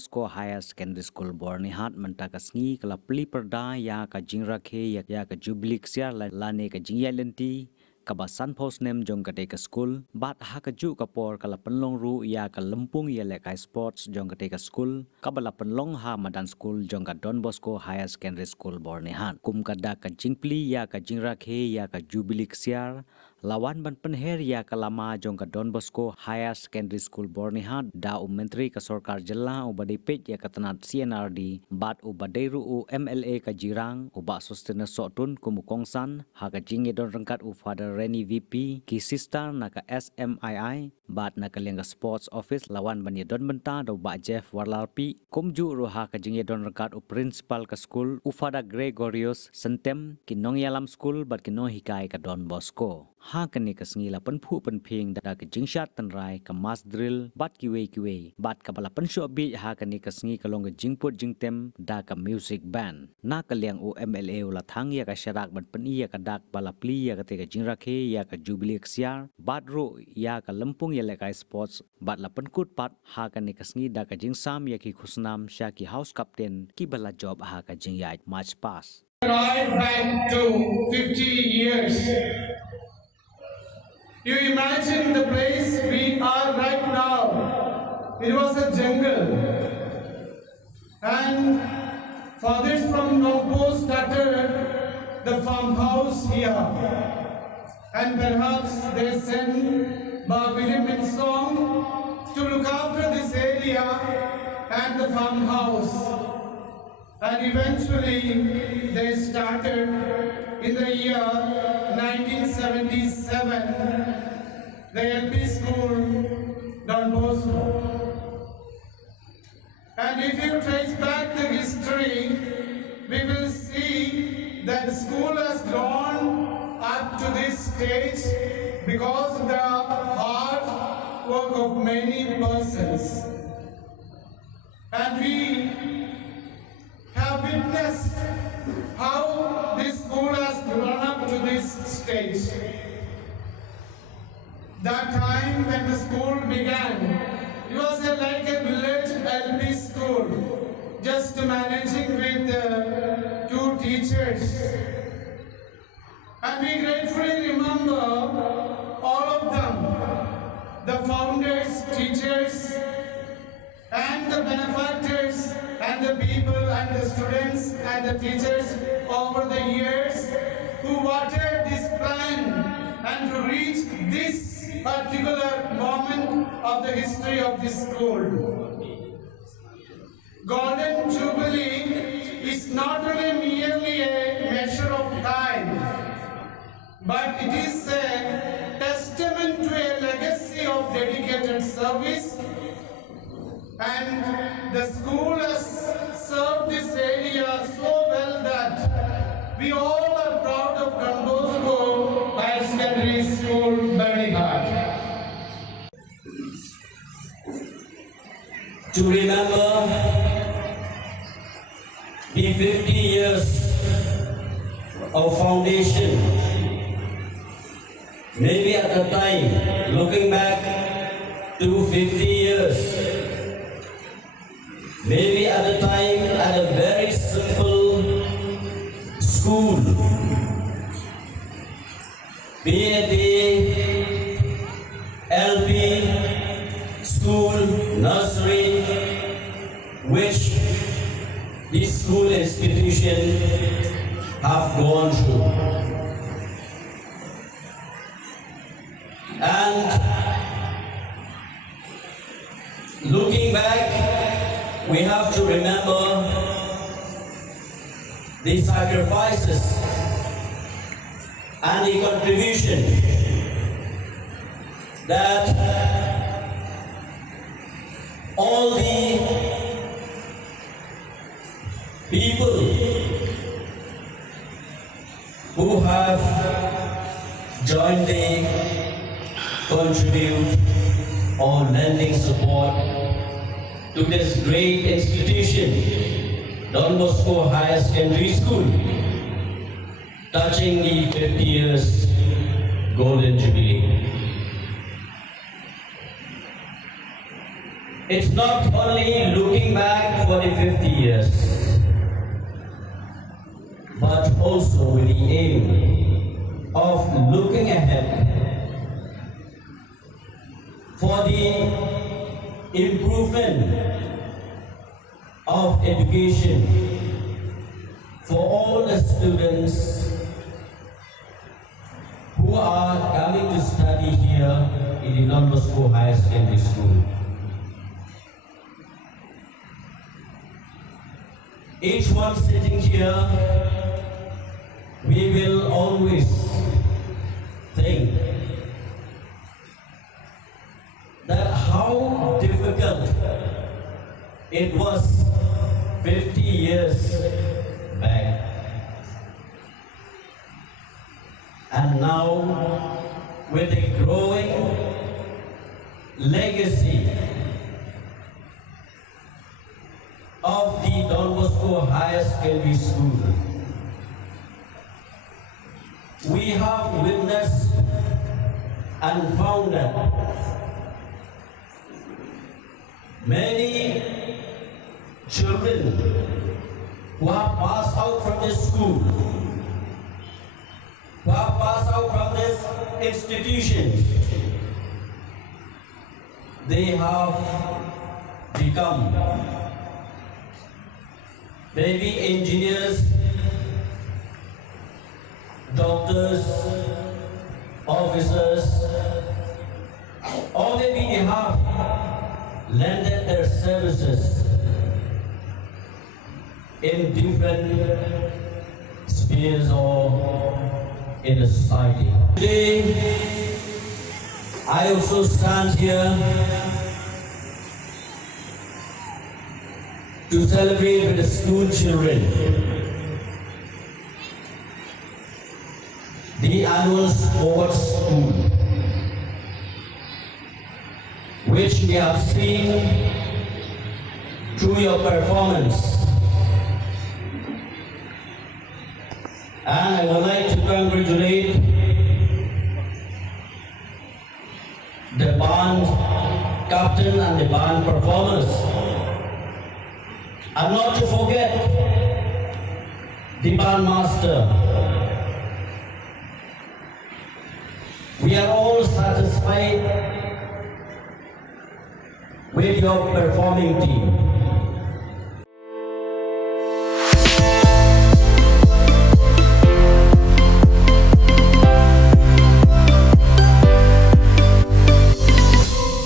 Bosco HS School Byrnihat mentakasni kala peli perda ya ka jingrakhe ya ka jubili ksiar lane ka jingyalenti kabasan postnem jong kate ka school bat ha ka ju kapor kala penlong ru ya ka lempung ya le ka sports jong kate ka school kabala penlong ha madan school jong ka Don Bosco HS School Byrnihat kum kada ka jingpli ya ka jingrakhe ya ka jubili ksiar lawan ban Pynher ya ka lama jong ka Don Bosco HS School Byrnihat da Myntri ka sorkar jela ubadai pej ya ka tnad C&RD bat ubadai ru MLA ka jirang uba sostena sotun kumukongsan ha ka jinge don rengkat father Reni VP ki sister na ka SMII bat na ka lenga sports office lawan ban ya don benta do ba Jeff Warlalpi kumju ru ha ka jinge don rengkat principal ka school ufada Gregorius Sentem ki nong yalam school bat ki no hikai ka Don Bosco ha kani ka sngi la penphu penphing da ka jingshat tanrai ka mas drill bat kiwe bat ka bala pensho bi ha kani ka sngi ka long jingput jingtem da ka music band na ka liang MLA ula thang ya ka sharak ban pen ya ka dak bala pli ya ka te ka jingrakhe ya ka jubili ksiar bat ro ya ka lempung ya le ka sports bat la penkut pat ha kani ka sngi da ka jingsam ya ki khusnam sha ki house captain ki bala job ha ka jingyai march pass right back to 50 years. You imagine the place we are right now. It was a jungle. And fathers from Nompo started the farmhouse here. And perhaps they sent William song to look after this area and the farmhouse. And eventually they started in the year 1977 the LP school Don Bosco. And if you trace back the history, we will see that the school has grown up to this stage because of the hard work of many persons. And we have witnessed how this school has grown up to this stage. That time when the school began, it was like a village LP school, just managing with 2 teachers. And we gratefully remember all of them, the founders, teachers, and the benefactors, and the people, and the students, and the teachers over the years who watered this plan and to reach this particular moment of the history of this school. Golden Jubilee is not only merely a measure of time, but it is a testament to a legacy of dedicated service. And the school has served this area so well that we all are proud of Don Bosco Higher Secondary School, Byrnihat. To remember the 50 years of foundation, maybe at the time, looking back to 50 years, maybe at the time at a very simple school, be it the LP school, nursery, which this school institution have gone through. And looking back, we have to remember the sacrifices and the contribution that all the people who have jointly contribute or lending support to this great institution, Don Bosco Higher Secondary School, touching the 50 years Golden Jubilee. It's not only looking back for the 50 years, but also with the aim of looking ahead for the improvement of education for all the students who are coming to study here in the Don Bosco Higher Secondary School. Each one sitting here, we will always think that how difficult it was 50 years back. And now, with a growing legacy of the Don Bosco Higher Secondary School, we have witnessed and found that many children who have passed out from this school, who have passed out from this institution, they have become maybe engineers, doctors, officers, or maybe they have lended their services in different spheres or in the society. Today, I also stand here to celebrate with the school children the annual sports school, which we have seen through your performance. And I would like to congratulate the band captain and the band performers. And not to forget the band master. We are all satisfied with your performing team.